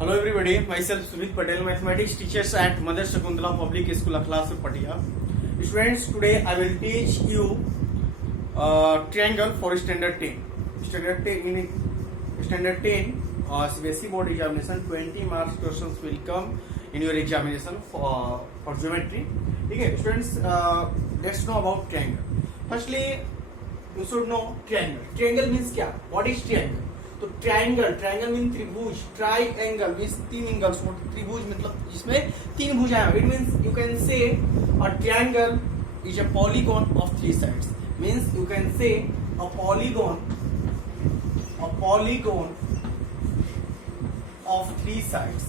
Hello everybody, myself Sumit Patel, mathematics teachers at Mother Shakuntala Public School, Akhlaq, Patia. Students, today I will teach you triangle for standard 10. Standard 10 CBSE board examination, 20 marks questions will come in your examination for geometry. Okay, students, let's know about triangle. Firstly, you should know triangle. Triangle means क्या? What is triangle? तो triangle mean त्रिभुज, triangle means तीन angles, त्रिभुज मतलब इसमें तीन भुजाएं। It means you can say a triangle is a polygon of three sides. Means you can say a polygon of three sides,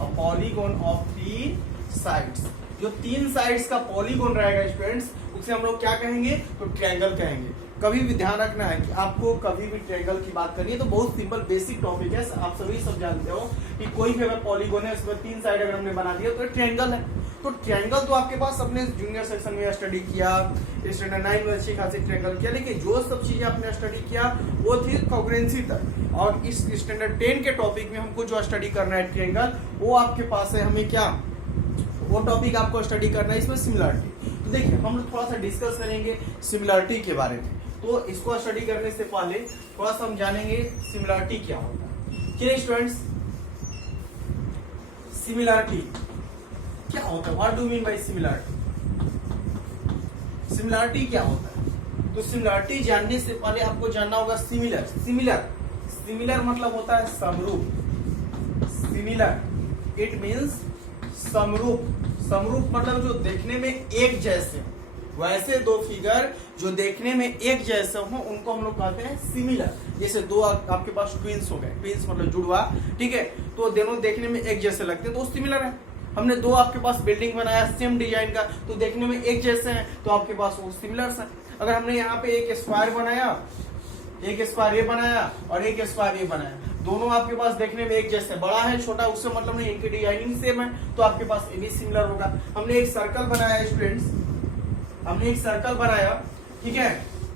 a polygon of three sides. जो तीन sides का polygon रहेगा स्टूडेंट्स, उसे हम लोग क्या कहेंगे? तो ट्रायंगल कहेंगे। कभी भी ध्यान रखना है कि आपको कभी भी ट्रायंगल की बात करनी है तो बहुत सिंपल बेसिक टॉपिक है, आप सभी सब जानते हो कि कोई भी अगर पॉलीगॉन है उसमें तीन साइड अगर हमने बना दिया तो ट्रायंगल है। तो ट्रायंगल तो आपके पास अपने जूनियर सेक्शन में स्टडी किया, स्टैंडर्ड 9 में अच्छी खासी ट्रायंगल किया, लेकिन जो सब चीजें आपने स्टडी किया वो थी कॉन्ग्रुएंसी तक। और इस स्टैंडर्ड 10 के टॉपिक में हमको जो स्टडी करना है ट्रायंगल, वो आपके पास है। हमें क्या वो टॉपिक आपको स्टडी करना है, इसमें सिमिलरिटी। तो देखिए हम लोग थोड़ा सा डिस्कस करेंगे सिमिलरिटी के बारे में। तो इसको स्टडी करने से पहले थोड़ा सा हम जानेंगे सिमिलरिटी क्या होता है। चलिए स्टूडेंट्स, सिमिलरिटी क्या होता है? What do mean by similarity? Similarity क्या होता है? तो सिमिलरिटी जानने से पहले आपको जानना होगा सिमिलर। सिमिलर मतलब होता है समरूप। सिमिलर इट मीन्स समरूप। समरूप मतलब जो देखने में एक जैसे हो। वैसे दो फिगर जो देखने में एक जैसे हो उनको हम लोग कहते हैं सिमिलर। जैसे दो आपके पास ट्विंस हो गए, ट्विंस मतलब जुड़वा, ठीक है, तो दोनों देखने में एक जैसे लगते हैं तो सिमिलर है। हमने दो आपके पास बिल्डिंग बनाया सेम डिजाइन का, तो देखने में एक जैसे हैं तो आपके पास वो सिमिलर है। अगर हमने यहाँ पे एक स्क्वायर बनाया, एक स्क्वायर ये बनाया और एक स्क्वायर ये बनाया, दोनों आपके पास देखने में एक जैसे, बड़ा है छोटा उससे मतलब नहीं, इनकी डिजाइनिंग सेम है तो आपके पास ये भी सिमिलर होगा। हमने एक सर्कल बनाया स्टूडेंट्स, हमने एक सर्कल बनाया, ठीक है,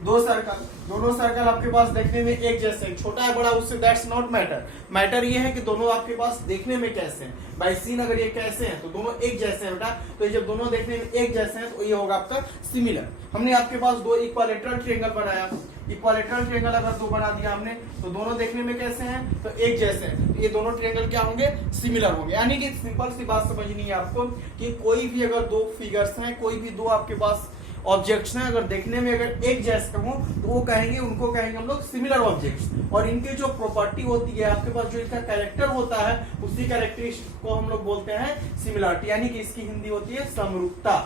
दो सर्कल, दोनों सर्कल आपके पास देखने में एक जैसे, छोटा है बड़ा उससे दैट्स नॉट मैटर। मैटर ये है कि दोनों आपके पास देखने में कैसे हैं। बाय सीन अगर ये कैसे हैं तो दोनों एक जैसे हैं बेटा, तो जब दोनों देखने में एक जैसे हैं तो ये होगा आपका सिमिलर। हमने आपके पास दो इक्विलैटरल ट्रायंगल बनाया, इक्विलैटरल ट्रायंगल अगर दो बना दिया हमने तो दोनों देखने में कैसे हैं? तो एक जैसे हैं, तो ये दोनों ट्रायंगल क्या होंगे? सिमिलर होंगे। यानी कि सिंपल सी बात समझनी है आपको कि कोई भी अगर दो फिगर्स हैं, कोई भी दो आपके पास ऑब्जेक्ट्स हैं, अगर देखने में अगर एक जैसे हो तो वो कहेंगे, उनको कहेंगे हम लोग सिमिलर ऑब्जेक्ट्स। और इनके जो प्रॉपर्टी होती है, आपके पास जो इनका कैरेक्टर होता है, उसी कैरेक्टरिस्टिक को हम लोग बोलते हैं सिमिलरिटी। यानी कि इसकी हिंदी होती है समरूपता।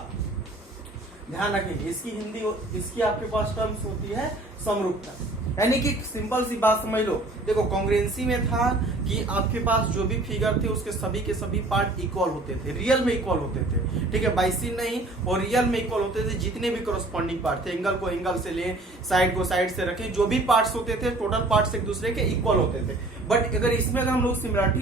ध्यान रखेंगे, इसकी हिंदी, इसकी आपके पास टर्म्स होती है समरूपता। यानी कि सिंपल सी बात समझ लो, देखो कॉन्ग्रुएंसी में था कि आपके पास जो भी फिगर थे उसके सभी के सभी पार्ट इक्वल होते थे, रियल में इक्वल होते थे, ठीक है, बाय सीन नहीं, और रियल में इक्वल होते थे। जितने भी करस्पॉन्डिंग पार्ट थे, एंगल को एंगल से लें, साइड को साइड से रखें, जो भी पार्ट्स होते थे टोटल पार्ट्स एक दूसरे के इक्वल होते थे। बट अगर इसमें अगर हम लोग सिमिलरिटी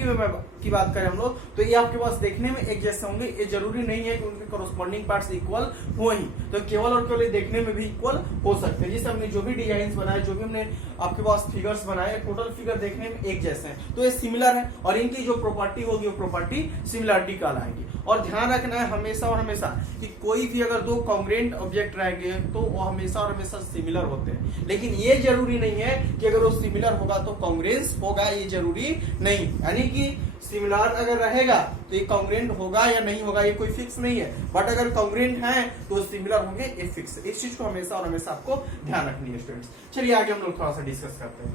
की बात करें हम लोग, तो ये आपके पास देखने में एक जैसे होंगे। ये जरूरी नहीं है कि उनके करस्पॉन्डिंग पार्ट्स इक्वल हो ही, तो केवल और केवल देखने में भी इक्वल हो सकते हैं। जैसे हमने जो भी डिजाइन बनाए, जो भी हमने आपके पास फिगर्स बनाए, टोटल फिगर देखने में एक जैसे हैं तो ये सिमिलर है, और इनकी जो प्रॉपर्टी होगी वो प्रॉपर्टी सिमिलरिटी कहलाएगी। और ध्यान रखना है हमेशा और हमेशा कि कोई भी अगर दो कॉन्ग्रुएंट ऑब्जेक्ट रहेंगे तो वो हमेशा और हमेशा सिमिलर होते हैं। लेकिन ये जरूरी नहीं है कि अगर वो सिमिलर होगा तो कॉन्ग्रुएंस होगा, ये जरूरी नहीं। यानी कि सिमिलर अगर रहेगा तो ये कॉन्ग्रुएंट होगा या नहीं होगा, ये कोई फिक्स नहीं है। बट अगर कॉन्ग्रुएंट है तो सिमिलर होंगे, ये फिक्स है। इस चीज को हमेशा और हमेशा आपको ध्यान रखनी है स्टूडेंट्स। चलिए आगे हम लोग थोड़ा सा डिस्कस करते हैं।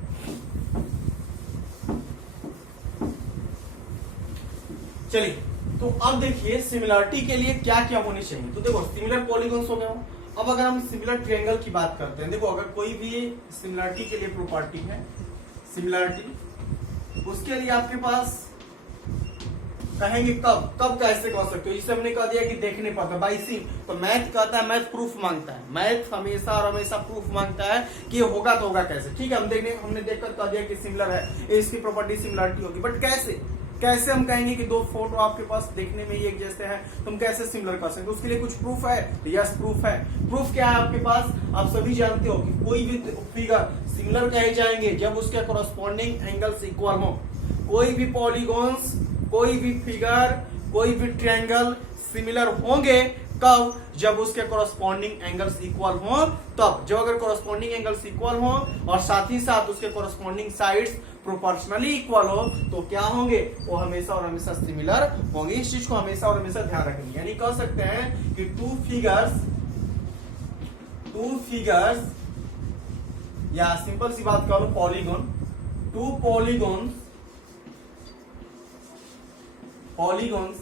चलिए, तो अब देखिए सिमिलरिटी के लिए क्या क्या होनी चाहिए। तो देखो सिमिलर पॉलीगॉन्स हो गया। अब अगर हम सिमिलर ट्रायंगल की बात करते हैं, देखो अगर कोई भी सिमिलरिटी के लिए प्रॉपर्टी है, सिमिलरिटी, उसके लिए आपके पास कहेंगे कब कैसे कह सकते हो। जैसे हमने कह दिया कि देखने पर बाय सीन, तो मैथ कहता है, मैथ प्रूफ मांगता है, मैथ हमेशा और हमेशा प्रूफ मांगता है कि होगा तो होगा कैसे। ठीक है, हमने देखकर कह दिया कि सिमिलर है, इसकी प्रॉपर्टी सिमिलरिटी होगी। बट कैसे हम कहेंगे कि दो फोटो आपके पास देखने में ही एक जैसे हैं, तुम कैसे सिमिलर कर सकते हो? उसके लिए कुछ प्रूफ है? यस, प्रूफ है। प्रूफ क्या है आपके पास? आप सभी जानते हो कि कोई भी फिगर सिमिलर कहे जाएंगे जब उसके कॉरस्पॉन्डिंग एंगल्स इक्वल हो। कोई भी पॉलीगॉन्स, कोई भी फिगर, कोई भी ट्रायंगल सिमिलर होंगे कब? जब उसके कॉरस्पॉन्डिंग एंगल्स इक्वल हो तब। जब अगर कॉरस्पॉन्डिंग एंगल्स इक्वल हो और साथ ही साथ उसके कॉरस्पॉन्डिंग साइड्स प्रोपोर्शनली इक्वल हो तो क्या होंगे? वो हमेशा और हमेशा सिमिलर होंगे। इस चीज को हमेशा और हमेशा ध्यान रखेंगे। यानी कह सकते हैं कि टू फिगर्स या सिंपल सी बात करो polygon, two polygons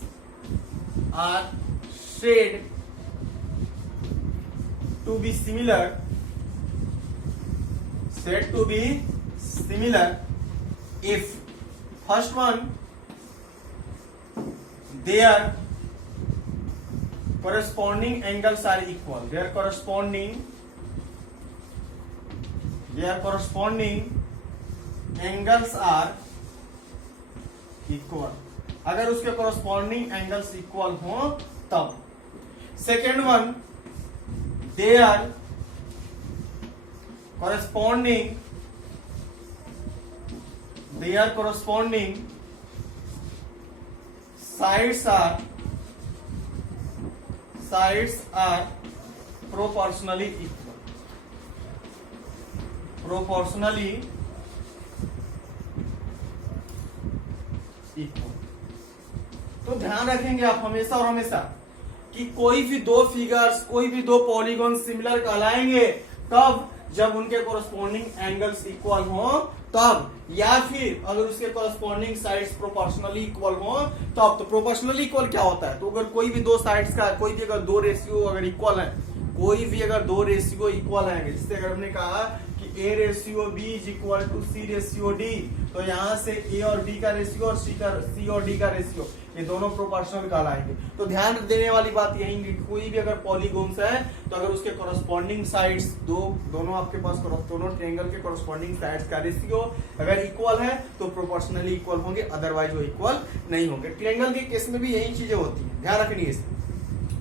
are said to be similar if first one their corresponding angles are equal, their corresponding angles are equal, अगर उसके corresponding angles equal हो तब। Second one, their corresponding sides are proportionally equal, तो ध्यान रखेंगे आप हमेशा और हमेशा कि कोई भी दो फिगर्स, कोई भी दो पॉलीगॉन सिमिलर कहलाएंगे कब? जब उनके कोरस्पॉन्डिंग एंगल्स इक्वल हो तब, या फिर अगर उसके कोरस्पॉन्डिंग साइड्स प्रोपोर्शनली इक्वल हो तब। तो प्रोपोर्शनली इक्वल क्या होता है? तो अगर कोई भी दो साइड्स का कोई भी अगर दो रेशियो अगर इक्वल है, कोई भी अगर दो रेशियो इक्वल है, जिससे अगर हमने कहा कि A ratio B is equal to C ratio D, तो यहाँ से A और B का रेशियो और C और D का रेशियो ये दोनों प्रोपोर्शनल कहलाएंगे। तो ध्यान देने वाली बात यही कि कोई भी अगर पॉलीगॉन्स है तो अगर उसके कॉरस्पॉन्डिंग साइड्स दोनों आपके पास दोनों ट्रायंगल के कॉरस्पॉन्डिंग साइड्स का रेशियो अगर इक्वल है तो प्रोपोर्शनली इक्वल होंगे, अदरवाइज वो इक्वल नहीं होंगे। ट्रायंगल के केस में भी यही चीजें होती है, ध्यान रखनी है इसमें।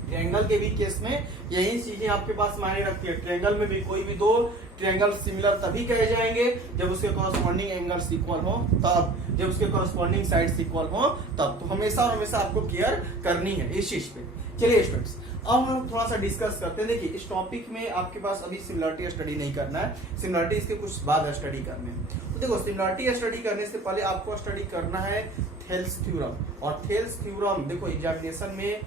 ट्रायंगल के भी केस में यही चीजें आपके पास मायने रखती है। ट्रायंगल में भी कोई भी दो ट्रायंगल सिमिलर तभी कहे जाएंगे जब उसके कॉरस्पॉन्डिंग एंगल्स इक्वल हो तब, जब उसके कॉरस्पॉन्डिंग साइड्स इक्वल हो तब। तो हमेशा और हमेशा आपको केयर करनी है इस चीज पे। चलिए स्टूडेंट्स, अब हम थोड़ा सा डिस्कस करते हैं। देखिए इस टॉपिक में आपके पास अभी सिमिलरिटी स्टडी नहीं करना है, सिमिलरिटी इसके कुछ बाद स्टडी करने हैं। तो देखो सिमिलरिटी स्टडी करने से पहले आपको स्टडी करना है थेल्स थ्योरम। और थेल्स थ्योरम देखो एग्जामिनेशन में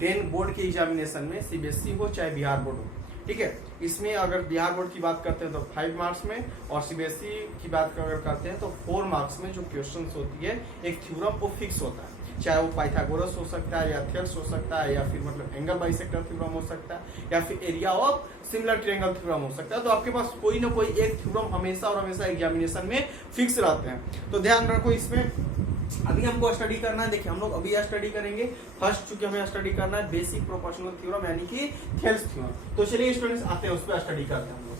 10 बोर्ड के एग्जामिनेशन में, सीबीएसई हो चाहे बिहार बोर्ड हो, ठीक है, इसमें अगर बिहार बोर्ड की बात करते हैं तो 5 मार्क्स में, और सीबीएसई की बात अगर करते हैं तो 4 मार्क्स में जो क्वेश्चन होती है एक थ्योरम वो फिक्स होता है। चाहे वो पाइथागोरस हो सकता है या थेल्स हो सकता है या फिर मतलब एंगल बाइसेक्टर थ्योरम हो सकता है या फिर area of similar triangle theorem हो सकता है। तो आपके पास कोई ना कोई एक थ्योरम हमेशा और हमेशा एग्जामिनेशन में फिक्स रहते हैं। तो ध्यान रखो इसमें अभी हमको स्टडी करना है। देखिए हम लोग अभी स्टडी करेंगे फर्स्ट, चूंकि हमें स्टडी करना है बेसिक प्रोपोर्शनल थ्योरम यानी कि थेल्स थ्योरम। तो चलिए स्टूडेंट्स आते हैं उस पर स्टडी करते हैं हम लोग।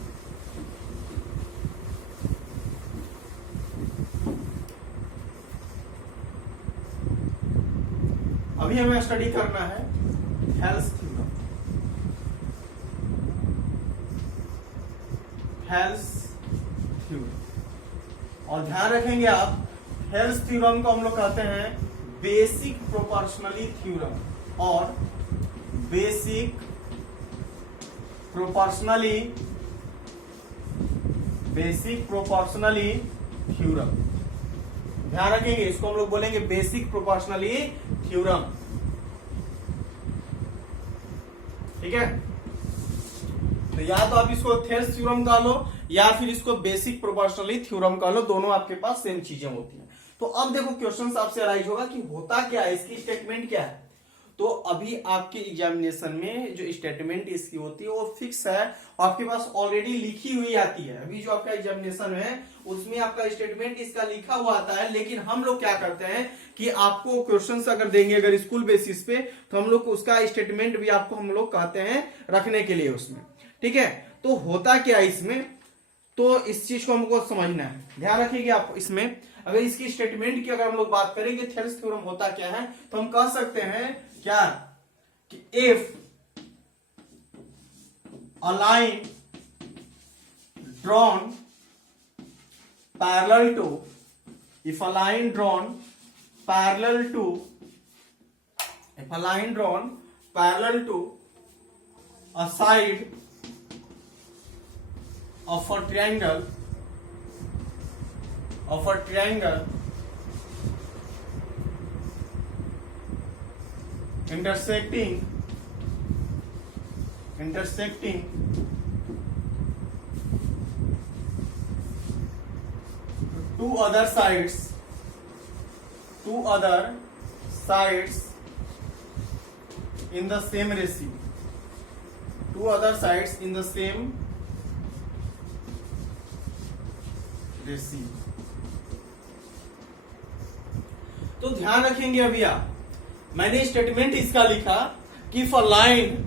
अभी हमें स्टडी करना है थेल्स थ्योरम। और ध्यान रखेंगे आप थेल्स थ्योरम को हम लोग कहते हैं बेसिक प्रोपोर्शनली थ्योरम और बेसिक प्रोपोर्शनली थ्योरम। ध्यान रखेंगे इसको हम लोग बोलेंगे बेसिक प्रोपोर्शनली थ्योरम, ठीक है। तो या तो आप इसको थेल्स थ्योरम कह लो या फिर इसको बेसिक प्रोपोर्शनली थ्योरम कह लो, दोनों आपके पास सेम चीजें होती हैं। तो अब देखो क्वेश्चन आपसे अराइज होगा कि होता क्या है, इसकी स्टेटमेंट क्या है। तो अभी आपके एग्जामिनेशन में जो स्टेटमेंट इसकी होती है वो फिक्स है, आपके पास ऑलरेडी लिखी हुई आती है। अभी जो आपका एग्जामिनेशन है उसमें आपका स्टेटमेंट इसका लिखा हुआ आता है, लेकिन हम लोग क्या करते हैं कि आपको क्वेश्चंस अगर देंगे अगर स्कूल बेसिस पे तो हम लोग उसका स्टेटमेंट भी आपको हम लोग कहते हैं रखने के लिए उसमें, ठीक है। तो होता क्या है इसमें, तो इस चीज को हमको समझना है, ध्यान रखिएगा आप। इसमें अगर इसकी स्टेटमेंट की अगर हम लोग बात करेंगे थेल्स थ्योरम होता क्या है, तो हम कह सकते हैं क्या कि if a line drawn parallel to if a line drawn parallel to if a line drawn parallel to a side of a triangle intersecting two other sides in the same ratio, तो ध्यान रखेंगे अभी आप, मैंने statement इसका लिखा कि if a line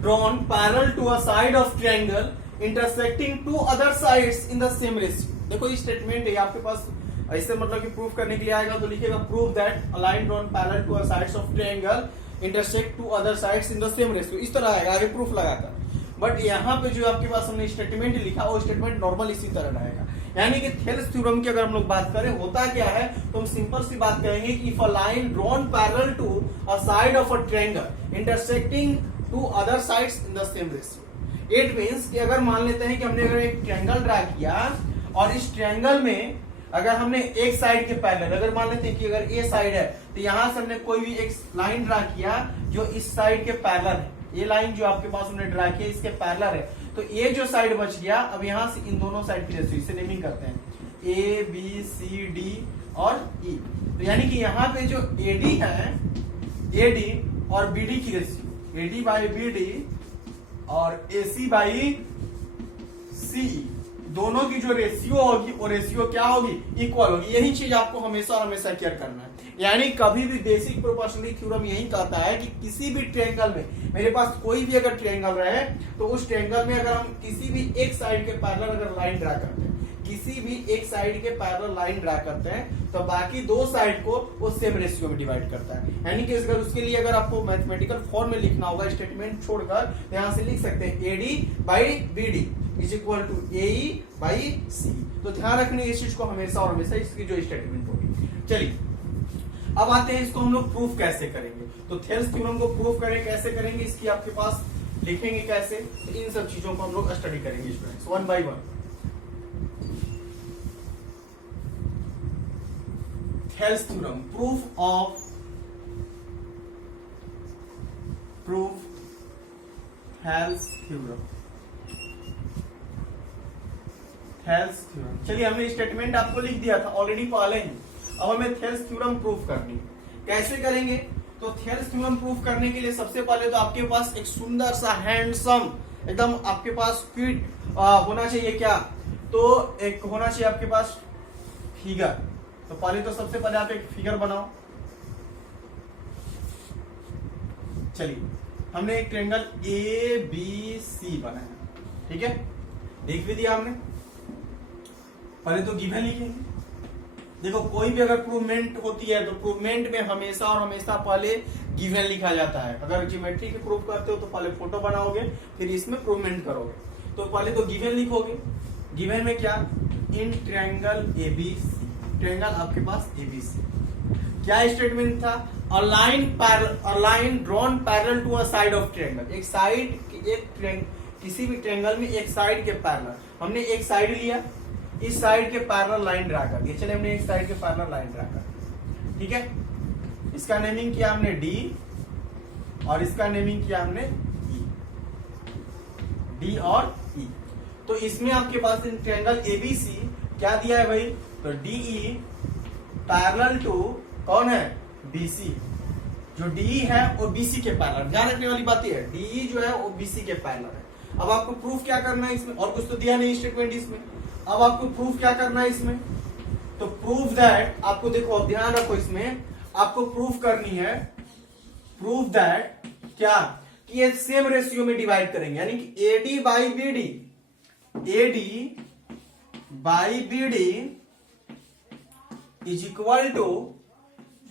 drawn parallel to a side of triangle intersecting two other sides in the same ratio. देखो ये स्टेटमेंट है आपके पास, ऐसे मतलब कि प्रूफ करने के लिए आएगा तो लिखेगा prove that a line drawn parallel to a sides of triangle intersect two other sides in the same ratio, इस तरह आएगा आगे प्रूफ लगाकर। बट यहाँ पे जो आपके पास हमने स्टेटमेंट लिखा वो स्टेटमेंट नॉर्मल इसी तरह रहेगा, यानी कि थेल्स थ्योरम की अगर हम लोग बात करें होता क्या है तो हम सिंपल सी बात करेंगे कि if a line drawn parallel to a side of a triangle intersecting two other sides in the same ratio, it means कि अगर मान लेते हैं कि हमने अगर एक ट्रायंगल ड्रा किया और इस ट्रायंगल में अगर हमने एक साइड के पैरेलल, अगर मान लेते हैं कि अगर ए साइड है तो यहां से हमने कोई भी एक लाइन ड्रा किया जो इस साइड के पैरेलल है, ये लाइन जो आपके पास हमने ड्रा किया इसके पैरेलल है, तो ये जो साइड बच गया अब यहां से इन दोनों साइड की रेशियो इसे नेमिंग करते हैं ए बी सी डी और ई, तो यानी कि यहाँ पे जो एडी है, एडी और बीडी की रेशियो, एडी बाई बीडी और एसी बाई सीई, दोनों की जो रेशियो होगी वो रेशियो क्या होगी, इक्वल होगी। यही चीज आपको हमेशा और हमेशा केयर करना है, यानी कभी भी बेसिक प्रोपोर्शनलिटी थ्योरम यही कहता है कि किसी भी ट्रायंगल में मेरे पास कोई भी अगर ट्रायंगल रहे तो उस ट्रायंगल में अगर हम किसी भी एक साइड के पैरेलल अगर लाइन ड्रा करते हैं, किसी भी एक साइड के पैरेलल लाइन ड्रा करते हैं तो बाकी दो साइड को वो सेम रेशियो में डिवाइड करता है, यानी कि अगर उसके लिए अगर आपको मैथमेटिकल फॉर्म में लिखना होगा स्टेटमेंट छोड़कर यहां से लिख सकते हैं AD by BD is equal to AE by C. तो ध्यान रखने इस चीज को हमेशा और हमेशा इसकी जो स्टेटमेंट होगी। चलिए अब आते हैं इसको हम लोग प्रूफ कैसे करेंगे, तो थेल्स थ्योरम को प्रूफ करें कैसे करेंगे इसकी आपके पास लिखेंगे कैसे, तो इन सब चीजों को हम लोग स्टडी करेंगे students one by one. Thales theorem, proof Thales theorem. चलिए हमने स्टेटमेंट आपको लिख दिया था ऑलरेडी पहले ही, अब हमें थेल्स थ्योरम प्रूफ करनी, कैसे करेंगे, तो थेल्स थ्योरम प्रूफ करने के लिए सबसे पहले तो आपके पास एक सुंदर सा हैंडसम एकदम आपके पास फिट होना चाहिए, क्या तो एक होना चाहिए आपके पास फिगर। तो पहले तो सबसे पहले आप एक फिगर बनाओ। चलिए हमने एक ट्रायंगल ए बी सी बनाया, ठीक है, देख भी दिया हमने। पहले तो गिवन लिखेंगे, देखो कोई भी अगर प्रूवमेंट होती है तो प्रूवमेंट में हमेशा और हमेशा पहले गिवन लिखा जाता है। अगर ज्योमेट्री के प्रूफ करते हो तो पहले फोटो बनाओगे फिर इसमें प्रूवमेंट करोगे, तो पहले तो गिवन लिखोगे। गिवन में क्या, इन ट्रायंगल एबीसी, ट्रायंगल आपके पास एबीसी, क्या स्टेटमेंट था, a line drawn parallel to a side of triangle, एक साइड किसी भी ट्रायंगल में एक साइड के पैरेलल, हमने एक साइड लिया, इस साइड के पैरेलल लाइन ड्रा कर दिया। चलिए हमने एक साइड के पैरेलल लाइन ड्रा कर, ठीक है, इसका नेमिंग किया हमने डी और इसका नेमिंग किया हमने ई, डी और ई। तो इसमें आपके पास इन ट्रायंगल एबीसी क्या दिया है भाई, तो डीई पैरेलल टू कौन है, बीसी, जो डीई है वो बीसी के पैरेलल, ध्यान रखने वाली बात है, डीई जो है वो बीसी के पैरेलल है। अब आपको प्रूफ क्या करना है इसमें, और कुछ तो दिया नहीं स्टेटमेंट इसमें, अब आपको प्रूफ क्या करना है इसमें, तो प्रूफ दैट, आपको देखो अब ध्यान रखो इसमें आपको प्रूफ करनी है, प्रूफ दैट क्या, कि ये सेम रेशियो में डिवाइड करेंगे, यानी कि AD by BD, AD by BD is equal to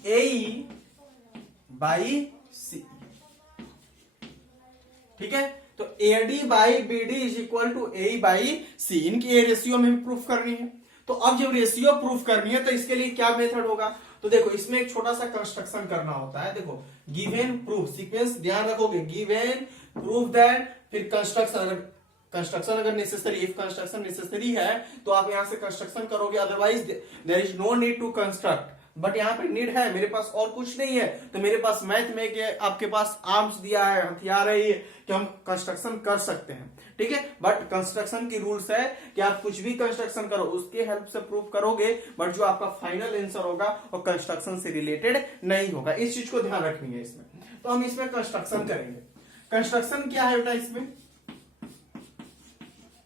AE by C, ठीक है, तो AD by BD is equal to A by C, इनकी ए रेशियो में प्रूफ करनी है। तो अब जब रेशियो प्रूफ करनी है तो इसके लिए क्या मेथड होगा, तो देखो इसमें एक छोटा सा कंस्ट्रक्शन करना होता है। देखो गिवन प्रूफ सीक्वेंस ध्यान रखोगे, गिवन प्रूफ दैट, फिर कंस्ट्रक्शन अगर नेसेसरी, इफ कंस्ट्रक्शन नेसेसरी है तो आप यहां से कंस्ट्रक्शन करोगे, otherwise there is no need to construct. But यहाँ पे नीड है, मेरे पास और कुछ नहीं है, तो मेरे पास मैथ में के आपके पास आर्म्स दिया है, हथियार है ये कि हम कंस्ट्रक्शन कर सकते हैं, ठीक है। बट कंस्ट्रक्शन की रूल्स है कि आप कुछ भी कंस्ट्रक्शन करो उसके हेल्प से प्रूफ करोगे, बट जो आपका फाइनल आंसर होगा वो कंस्ट्रक्शन से रिलेटेड नहीं होगा। इस चीज को ध्यान रखनी है इसमें। तो हम इसमें कंस्ट्रक्शन करेंगे। कंस्ट्रक्शन क्या है बेटा इसमें,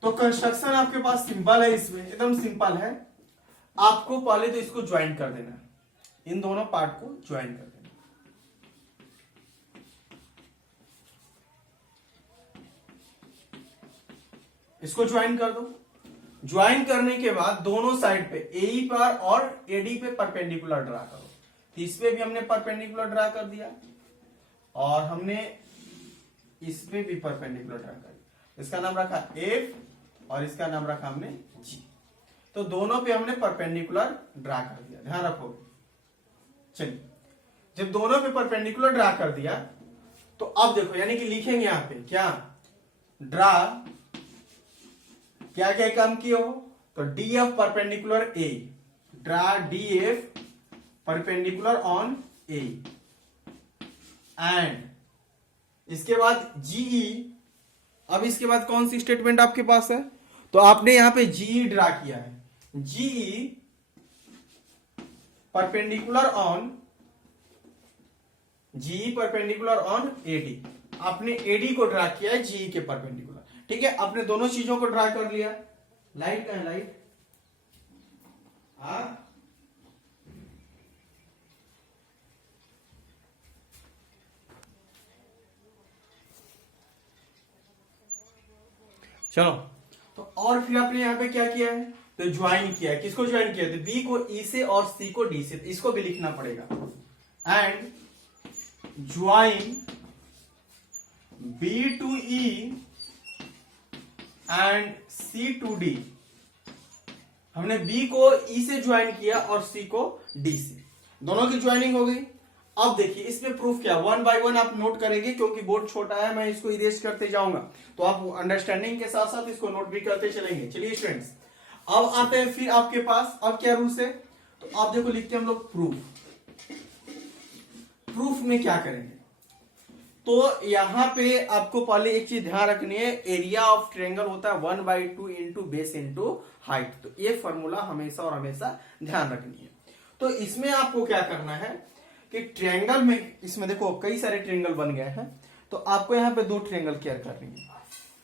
तो कंस्ट्रक्शन आपके पास सिंपल है, इसमें एकदम सिंपल है। आपको पहले तो इसको ज्वाइन कर देना, इन दोनों पार्ट को ज्वाइन कर देना। इसको ज्वाइन कर दो। ज्वाइन करने के बाद दोनों साइड पे एई पर और एडी पे परपेंडिकुलर ड्रा करो। तो इस पे भी हमने परपेंडिकुलर ड्रा कर दिया और हमने इस पे भी परपेंडिकुलर ड्रा कर दिया। इसका नाम रखा एफ और इसका नाम रखा हमने जी। तो दोनों पे हमने परपेंडिकुलर ड्रा कर दिया, ध्यान रखोगे। चलिए जब दोनों पे परपेंडिकुलर ड्रा कर दिया तो अब देखो, यानी कि लिखेंगे यहां पे क्या, ड्रा क्या क्या काम किए हो, तो D F perpendicular A, draw D F perpendicular on A, and इसके बाद जीई। अब इसके बाद कौन सी स्टेटमेंट आपके पास है, तो आपने यहां पे जीई ड्रा किया है, GE perpendicular on, GE perpendicular on AD. आपने एडी को ड्रा किया है जीई के परपेंडिकुलर, ठीक है। आपने दोनों चीजों को ड्रा कर लिया। लाइट का है, लाइट चलो। तो और फिर आपने यहां पे क्या किया है, तो ज्वाइन किया है। किसको ज्वाइन किया, तो बी को ई से और सी को डी से, इसको भी लिखना पड़ेगा। And join B to E and C to D. हमने बी को ई से ज्वाइन किया और सी को डी से, दोनों की ज्वाइनिंग हो गई। अब देखिए इसमें प्रूफ क्या, वन बाय वन आप नोट करेंगे, क्योंकि बोर्ड छोटा है, मैं इसको इरेज करते जाऊंगा, तो आप अंडरस्टैंडिंग के साथ साथ इसको नोट भी करते चलेंगे। चलिए स्टूडेंट्स, अब आते हैं फिर आपके पास, अब क्या रूल्स है, तो आप देखो लिखते हैं हम लोग प्रूफ। प्रूफ में क्या करेंगे, तो यहां पे आपको पहले एक चीज ध्यान रखनी है, एरिया ऑफ ट्रायंगल होता है 1/2 इंटू बेस इंटू हाइट। तो ये फॉर्मूला हमेशा और हमेशा ध्यान रखनी है। तो इसमें आपको क्या करना है कि ट्रायंगल में, इसमें देखो कई सारे ट्रायंगल बन गए हैं, तो आपको यहाँ पे दो ट्रायंगल केयर करनी है।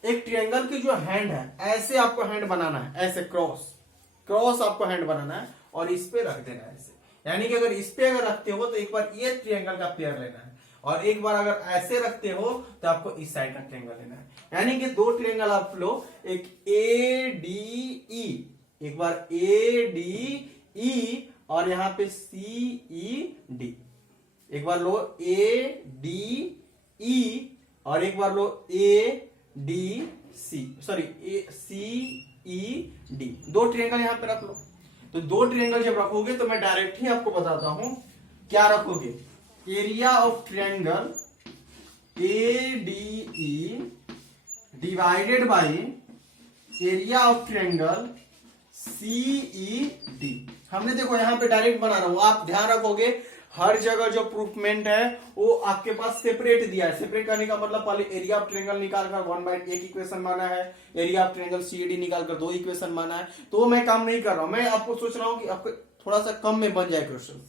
एक ट्रायंगल की जो हैंड है, ऐसे आपको हैंड बनाना है, ऐसे क्रॉस आपको हैंड बनाना है और इस पे रख देना है ऐसे। यानी कि अगर इस पे अगर रखते हो तो एक बार ये ट्रायंगल का पेयर लेना है, और एक बार अगर ऐसे रखते हो तो आपको इस साइड का ट्रायंगल लेना है। यानी कि दो ट्रायंगल आप लो, एक ए डी ई, एक बार ए डी ई और यहां पे सी ई डी, एक बार लो ए डी ई और एक बार लो A D C, sorry A C E D. दो ट्रायंगल यहां पे रख लो। तो दो ट्रायंगल जब रखोगे तो मैं डायरेक्ट ही आपको बताता हूं क्या रखोगे, area of triangle A D E divided by area of triangle C E D. हमने देखो यहां पे डायरेक्ट बना रहा हूं, आप ध्यान रखोगे हर जगह जो प्रूफमेंट है वो आपके पास सेपरेट दिया है। सेपरेट करने का मतलब पहले एरिया ऑफ ट्रायंगल निकालकर 1/1 इक्वेशन माना है, एरिया ऑफ ट्रायंगल सीएडी निकालकर 2 इक्वेशन माना है। तो मैं काम नहीं कर रहा हूं, मैं आपको सोच रहा हूं कि आपको थोड़ा सा कम में बन जाए क्वेश्चन।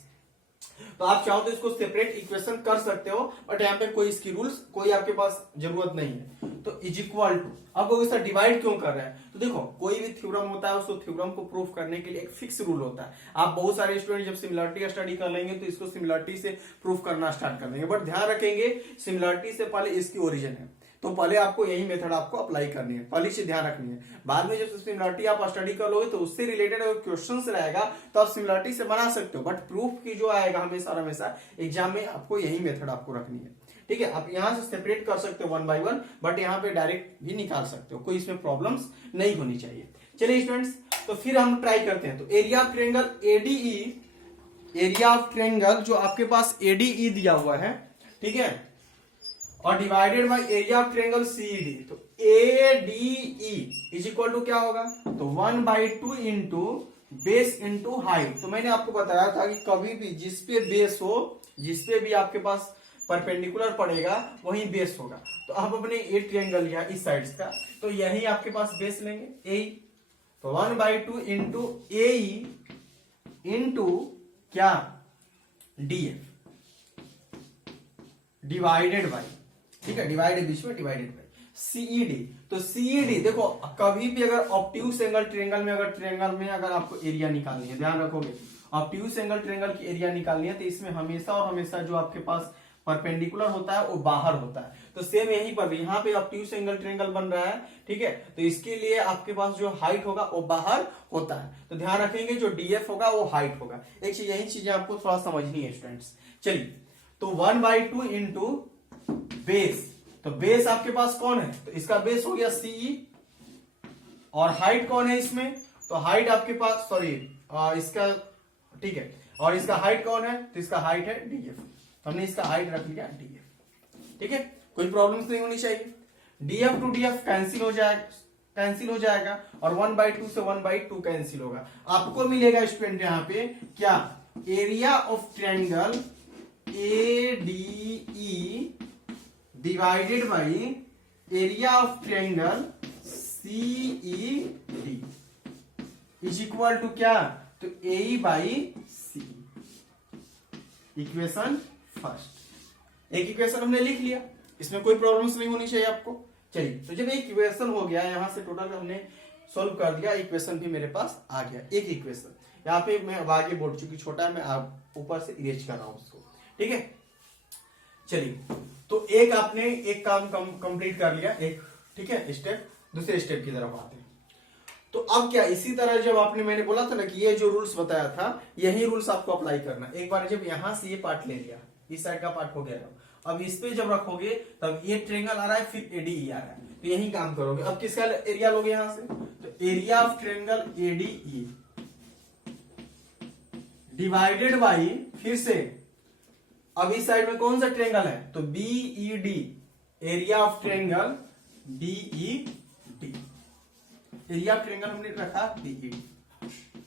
तो आप चाहो तो इसको सेपरेट इक्वेशन कर सकते हो, बट यहाँ पे कोई इसकी रूल्स कोई आपके पास जरूरत नहीं है। तो इज इक्वल टू, आपको इसका डिवाइड क्यों कर रहे हैं, तो देखो कोई भी थ्योरम होता है उसको थ्योरम को प्रूफ करने के लिए एक फिक्स रूल होता है। आप बहुत सारे स्टूडेंट जब सिमिलरिटी स्टडी कर लेंगे तो इसको सिमिलरिटी से प्रूफ करना स्टार्ट कर देंगे, बट ध्यान रखेंगे सिमिलरिटी से पहले इसकी ओरिजिन है, तो पहले आपको यही मेथड आपको अप्लाई करनी है, पहली चीज ध्यान रखनी है। बाद में जब सिमिलरिटी आप स्टडी कर लोगे तो उससे रिलेटेड अगर क्वेश्चन रहेगा तो आप सिमिलरिटी से बना सकते हो, बट प्रूफ की जो आएगा हमेशा हमेशा एग्जाम में आपको यही मेथड आपको रखनी है। ठीक है, आप यहां से सेपरेट कर सकते हो 1/1, बट यहाँ पे डायरेक्ट भी निकाल सकते हो, कोई इसमें प्रॉब्लम्स नहीं होनी चाहिए। चलिए स्टूडेंट्स, तो फिर हम ट्राई करते हैं। तो area of triangle ADE, area of triangle जो आपके पास एडीई दिया हुआ है, ठीक है, और divided by area of triangle CD, तो एडीई इज इक्वल टू क्या होगा, तो 1/2 इंटू बेस इंटू हाइट। तो मैंने आपको बताया था कि कभी भी जिस पे बेस हो, जिस पे भी आपके पास परपेंडिकुलर पड़ेगा वही बेस होगा। तो आप अपने ए ट्रायंगल लिया इस साइड का, तो यही आपके पास बेस लेंगे ए, तो 1/2 इंटू ए इंटू क्या, डीएफ डिवाइडेड बाई, ठीक है, डिवाइडेड बीच में डिवाइडेड बाई सीईडी। तो सीईडी देखो, कभी भी अगर ऑब्ट्यूज एंगल ट्रायंगल में, अगर ट्रायंगल में अगर आपको एरिया निकालनी है, ध्यान रखोगे ऑब्ट्यूज एंगल ट्रायंगल की एरिया निकालनी है, तो इसमें हमेशा और हमेशा जो आपके पास परपेंडिकुलर होता है वो बाहर होता है। तो सेम यहीं पर भी, यहाँ पे ऑब्ट्यूज एंगल ट्रायंगल बन रहा है, ठीक है, तो इसके लिए आपके पास जो हाइट होगा वो बाहर होता है। तो ध्यान रखेंगे जो डीएफ होगा वो हाइट होगा। एक चीज, यही चीजें आपको थोड़ा समझनी है स्टूडेंट्स। चलिए, तो 1/2 इंटू बेस, तो बेस आपके पास कौन है, तो इसका बेस हो गया सीई, और हाइट कौन है इसमें, तो हाइट आपके पास, सॉरी इसका, ठीक है, और इसका हाइट कौन है, तो इसका हाइट है डीएफ। हमने इसका हाइट रख लिया डीएफ, ठीक है, कोई प्रॉब्लम नहीं होनी चाहिए। डीएफ टू डीएफ कैंसिल हो जाएगा, कैंसिल हो जाएगा, और 1/2 से 1/2 कैंसिल होगा। आपको मिलेगा स्टूडेंट यहाँ पे क्या, area of triangle ADE divided by area of triangle CED is equal to क्या, तो A by C. Equation first, एक इक्वेशन हमने लिख लिया, इसमें कोई प्रॉब्लम्स नहीं होनी चाहिए आपको। चलिए, तो जब एक इक्वेशन हो गया, यहां से टोटल हमने सोल्व कर दिया, इक्वेशन भी मेरे पास आ गया, एक इक्वेशन। यहाँ पे मैं अब आगे बढ़ चुकी, छोटा है, मैं आप ऊपर से इरेज कर रहा हूं उसको, ठीक है। चलिए, तो एक आपने एक काम कंप्लीट कर लिया, एक, ठीक है, स्टेप। दूसरे स्टेप की तरफ आते हैं। तो अब क्या, इसी तरह जब आपने, मैंने बोला था ना कि ये जो रूल्स बताया था, यही रूल्स आपको अप्लाई करना। एक बार जब यहां से ये पार्ट ले लिया, इस साइड का पार्ट हो गया, अब इस पे जब रखोगे तब ये ट्रायंगल आ रहा है, फिर एडीई आ रहा है, तो यही काम करोगे। अब किसका एरिया लोगे यहां से, तो area of triangle ADE divided by, फिर से अब इस साइड में कौन सा ट्रायंगल है, तो BED, area of triangle BED, area of triangle हमने रखा BED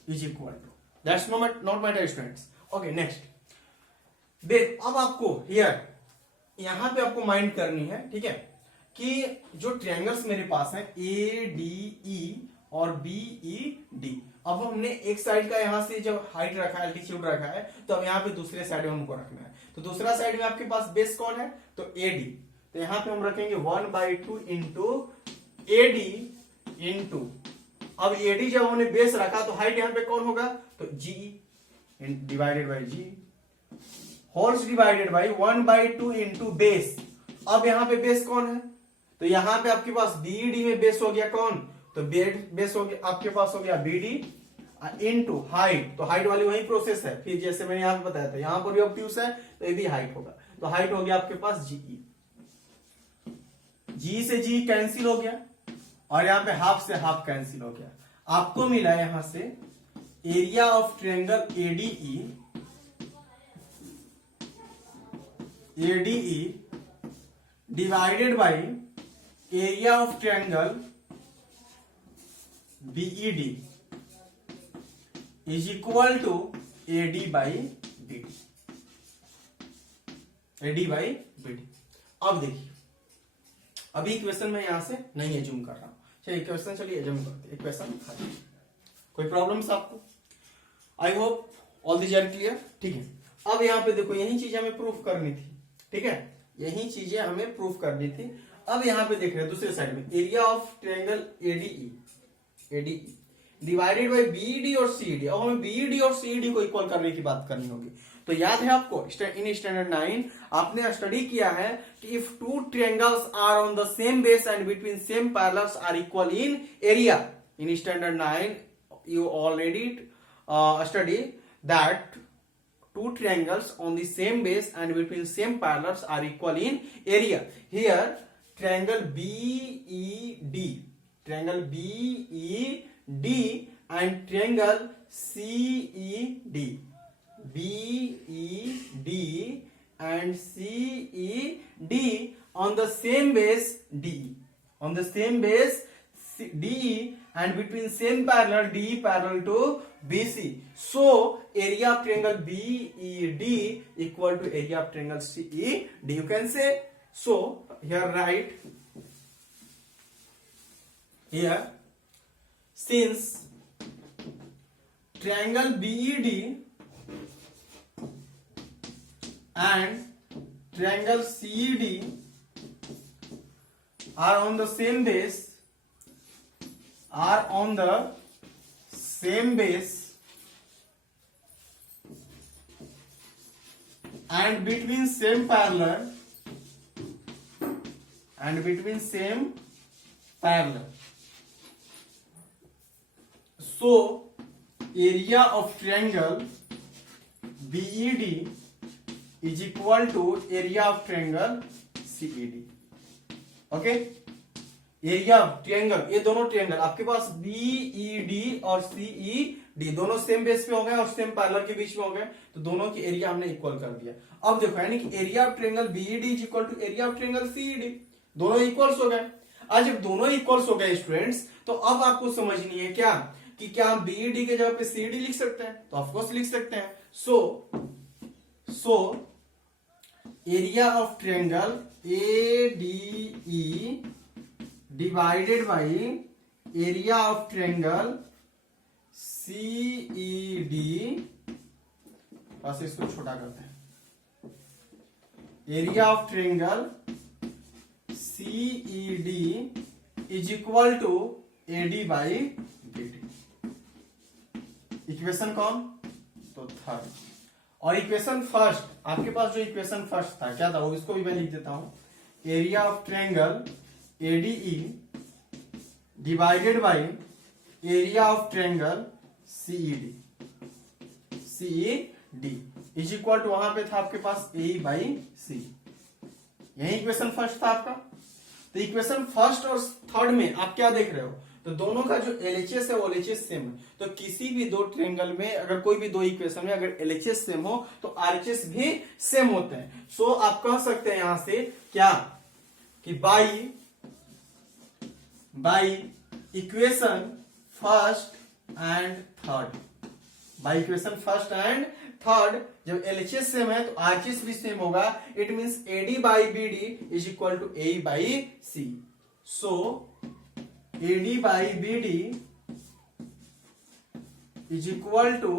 is equal to, that's not matter students. Okay, next देख, अब आपको हियर यहां पे आपको माइंड करनी है, ठीक है, कि जो ट्रायंगल्स मेरे पास है ए डी ई और बीई डी, अब हमने एक साइड का यहां से जब हाइट रखा है, एल्टीट्यूड रखा है, तो अब यहाँ पे दूसरे साइड में हमको रखना है। तो दूसरा साइड में आपके पास बेस कौन है, तो एडी, तो यहां पे हम रखेंगे 1/2 इंटू एडी इंटू, अब एडी जब हमने बेस रखा तो हाइट यहां पे कौन होगा, तो G divided by G, holes divided by 1/2 into base. अब यहां पे बेस कौन है, तो यहां पे आपके पास बीडी में बेस हो गया कौन, तो बेस हो गया आपके पास, हो गया बीडी इनटू हाइट, तो हाइट वाली वही प्रोसेस है। फिर जैसे मैंने यहां पे बताया था, यहां पर भी ऑब्ट्यूज है, तो ये भी हाइट होगा, तो हाइट हो गया आपके पास जीई, जी से जी कैंसिल हो गया, और यहां पे हाफ से हाफ कैंसिल हो गया। आपको मिला यहां से area of triangle ADE, ADE divided by area of triangle BED is equal to AD by BD, AD by BD. अब देखिए, अभी इक्वेशन में यहां से नहीं एज्यूम कर रहा हूं, चलिए इक्वेशन, चलिए एज्यूम करते हैं इक्वेशन। कोई प्रॉब्लम्स आपको, I hope all this are clear, ठीक है। अब यहां पे देखो, यही चीज हमें प्रूफ करनी थी, ठीक है, यही चीजें हमें प्रूफ करनी थी। अब यहां पे देख रहे हैं दूसरे साइड में area of triangle ADE, ADE divided by B.Ed और सीईडी। अब हमें बीईडी और सीईडी को इक्वल करने की बात करनी होगी। तो याद है आपको, इन स्टैंडर्ड 9 आपने स्टडी किया है कि if two triangles are on the same base and between same parallels are equal in area, in standard 9 you already study that two triangles on the same base and between same parallels are equal in area. Here triangle BED D and triangle CED. BED and CED on the same base DE. On the same base DE and between same parallel DE parallel to BC. So area of triangle BED equal to area of triangle CED. You can say so. Here write here, since triangle BED and triangle CED are on the same base, and between same parallel so area of triangle BED is equal to area of triangle CED. Okay, area of triangle, ये दोनों triangle आपके पास BED और CED दोनों same base पे हो गए और same parallel के बीच में हो गए, तो दोनों की एरिया हमने इक्वल कर दिया। अब देखो यानी कि area of triangle BED is equal to area of triangle CED, दोनों इक्वल्स हो गए। आज जब दोनों इक्वल्स हो गए स्टूडेंट्स, तो अब आपको समझनी है क्या कि क्या हम BED के जगह पे CED लिख सकते हैं? तो ऑफकोर्स लिख सकते हैं। So area of triangle ADE divided by area of triangle CED, बस इसको छोटा करते हैं, area of triangle CED is equal to AD by BD। Equation कौन? तो थर्ड। और इक्वेशन फर्स्ट, आपके पास जो इक्वेशन फर्स्ट था क्या था, वो इसको भी मैं लिख देता हूं, area of triangle ADE divided by area of triangle CED is equal to, वहां पे था आपके पास A बाई C। यही इक्वेशन फर्स्ट था आपका। तो इक्वेशन फर्स्ट और थर्ड में आप क्या देख रहे हो, तो दोनों का जो LHS है वो LHS सेम है। तो किसी भी दो ट्रायंगल में अगर कोई भी दो इक्वेशन में अगर LHS सेम हो तो RHS भी सेम होते हैं। सो आप कह सकते हैं यहां से क्या कि by equation first and third, by equation first and third जब LHS सेम है तो RHS भी सेम होगा। It means AD by BD is equal to A by C। So AD by BD is equal to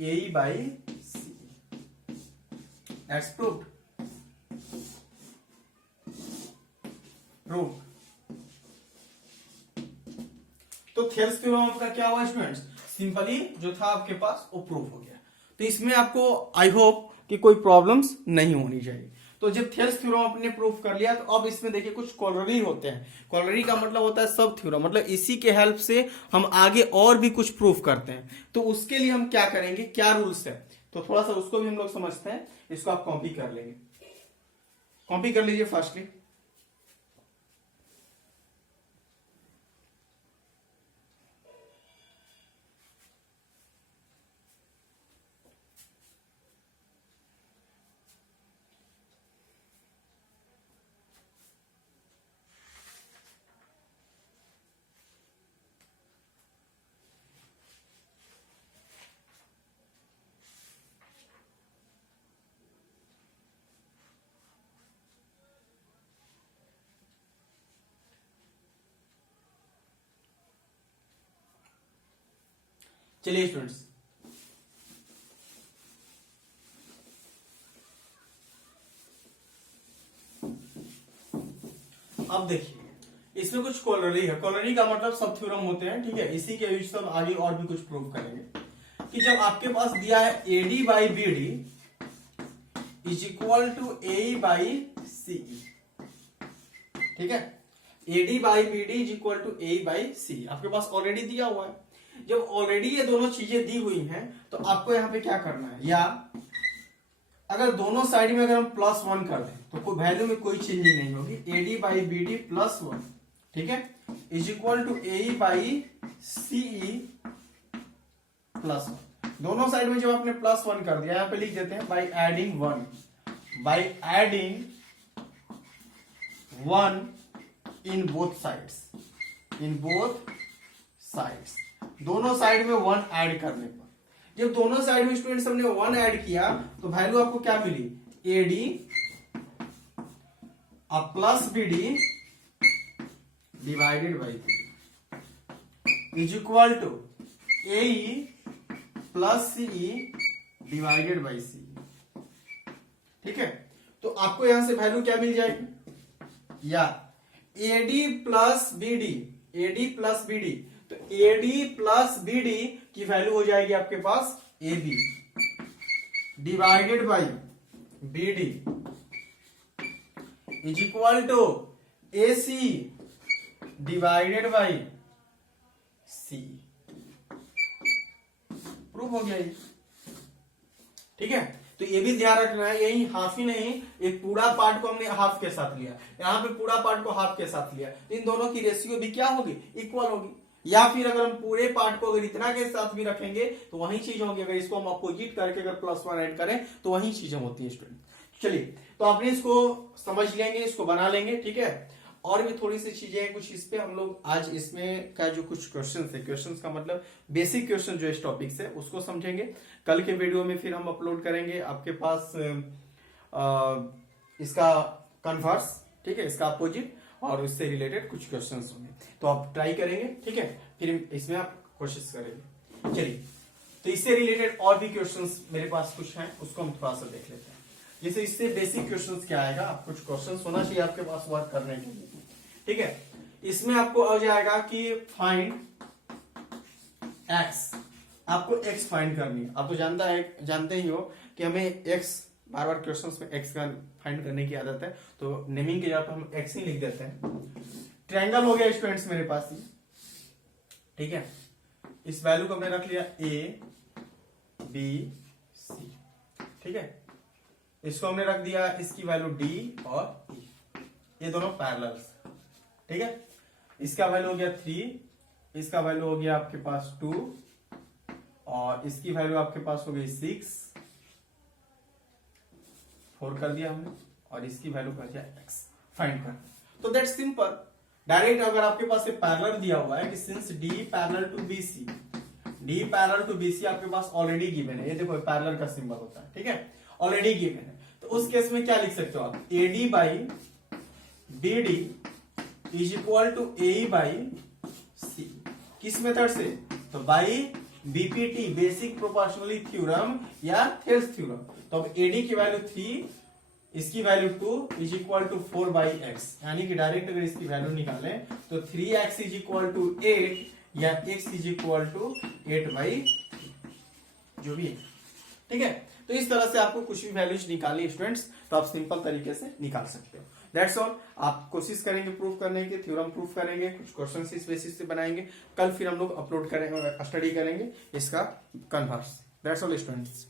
A by C. That's proved. Proved. तो Thales theorem आपका क्या हुआ students? Simply जो था आपके पास वो प्रूव हो गया। तो इसमें आपको आई होप कि कोई प्रॉब्लम्स नहीं होनी चाहिए। तो जब थेल्स थ्योरम आपने प्रूफ कर लिया तो अब इसमें देखिए कुछ कॉलरी होते हैं। कॉलरी का मतलब होता है सब थ्योरम, मतलब इसी के हेल्प से हम आगे और भी कुछ प्रूफ करते हैं। तो उसके लिए हम क्या करेंगे, क्या रूल्स है, तो थोड़ा सा उसको भी हम लोग समझते हैं। इसको आप कॉपी कर लेंगे, कॉपी कर लीजिए फर्स्टली। चलिए स्टूडेंट्स, अब देखिए इसमें कुछ कॉलरी है। कॉलरी का मतलब सब थ्योरम होते हैं, ठीक है। इसी के यूज से हम आगे और भी कुछ प्रूव करेंगे कि जब आपके पास दिया है AD by BD is equal to A by CE, ठीक है। AD by BD is equal to A by CE आपके पास ऑलरेडी दिया हुआ है। जब ऑलरेडी ये दोनों चीजें दी हुई हैं तो आपको यहां पे क्या करना है, या अगर दोनों साइड में अगर हम +1 कर दें तो कोई वैल्यू में कोई चेंजिंग नहीं होगी। AD बाई BD +1, ठीक है। Is equal to A by CE plus 1। दोनों साइड में जब आपने प्लस 1 कर दिया, यहां पे लिख देते हैं by adding 1, by adding 1 in both sides, in both sides, दोनों साइड में 1 ऐड करने पर, जब दोनों साइड में स्टूडेंट्स हमने 1 ऐड किया तो वैल्यू आपको क्या मिली, AD plus BD divided by is equal to A plus CE divided by C. ठीक है, तो आपको यहां से वैल्यू क्या मिल जाएगी, या AD plus BD, AD plus BD, तो एडी प्लस बीडी की वैल्यू हो जाएगी आपके पास A B divided by B D is equal to A C divided by C. Proof हो गया ये। ठीक है, तो ये भी ध्यान रखना है, यही हाफ ही नहीं, एक पूरा पार्ट को हमने हाफ के साथ लिया, यहां पे पूरा पार्ट को हाफ के साथ लिया, तो इन दोनों की रेशियो भी क्या होगी, इक्वल होगी। या फिर अगर हम पूरे पार्ट को अगर इतना के साथ भी रखेंगे तो वही चीज होगी, अगर इसको हम अपोजिट करके अगर प्लस 1 ऐड करें तो वही चीजें होती है स्टूडेंट। चलिए, तो आपने इसको समझ लेंगे, इसको बना लेंगे। ठीक है, और भी थोड़ी सी चीजें कुछ इस पे हम लोग आज इसमें का जो कुछ क्वेश्चन है, क्वेश्चन का मतलब बेसिक क्वेश्चन जो इस टॉपिक से उसको समझेंगे। कल के वीडियो में फिर हम अपलोड करेंगे आपके पास इसका कन्वर्स, ठीक है, इसका अपोजिट और उससे रिलेटेड कुछ क्वेश्चंस होंगे, तो आप ट्राई करेंगे। ठीक है, फिर इसमें आप कोशिश करेंगे। चलिए, तो इससे रिलेटेड और भी क्वेश्चंस मेरे पास कुछ हैं, उसको हम थोड़ा सा देख लेते हैं। जैसे इससे बेसिक क्वेश्चंस क्या आएगा, आप कुछ क्वेश्चंस होना चाहिए आपके पास वर्क करने के लिए। ठीक है, इसमें आपको आ जाएगा कि फाइंड एक्स, आपको एक्स फाइंड करनी है। आप तो जानते ही हो कि हमें एक्स बार बार क्वेश्चंस में एक्स का फाइंड करने की आदत है, तो नेमिंग की जगह पर हम एक्स ही लिख देते हैं। ट्रायंगल हो गया स्टूडेंट्स मेरे पास ही। ठीक है, इस वैल्यू को हमने रख लिया ए बी सी। ठीक है, इसको हमने रख दिया, इसकी वैल्यू डी और ई, ये दोनों पैरेलल्स। ठीक है, इसका वैल्यू हो गया 3, इसका वैल्यू हो गया आपके पास 2 और इसकी वैल्यू आपके पास हो गई 6, 4 कर दिया हमने, और इसकी वैल्यू कर दिया x फाइंड कर। तो दैट्स सिंपल, डायरेक्ट अगर आपके पास ये पैरेलल दिया हुआ है कि since D parallel to BC, D parallel to BC आपके पास ऑलरेडी गिवन है, ये देखो पैरेलल का सिंबल होता है। ठीक है, ऑलरेडी गिवन है, तो उस केस में क्या लिख सकते हो आप, AD by BD is equal to AE by C। किस मेथड से, तो by BPT basic proportionality theorem या थेल्स थ्योरम। तो अब AD की वैल्यू 3, इसकी value 2 is equal to 4 by x, यानी कि डायरेक्ट अगर इसकी वैल्यू निकालें तो 3x इज इक्वल टू 8 या x is equal to 8 by जो भी है। ठीक है, तो इस तरह से आपको कुछ भी वैल्यूज निकाली स्टूडेंट्स, तो आप सिंपल तरीके से निकाल सकते हो। दैट्स ऑल, आप कोशिश करेंगे प्रूफ करने की, थ्योरम प्रूफ करेंगे, कुछ क्वेश्चन इस बेसिस से बनाएंगे। कल फिर हम लोग अपलोड करेंगे, स्टडी करेंगे इसका कन्वर्स। That's all students.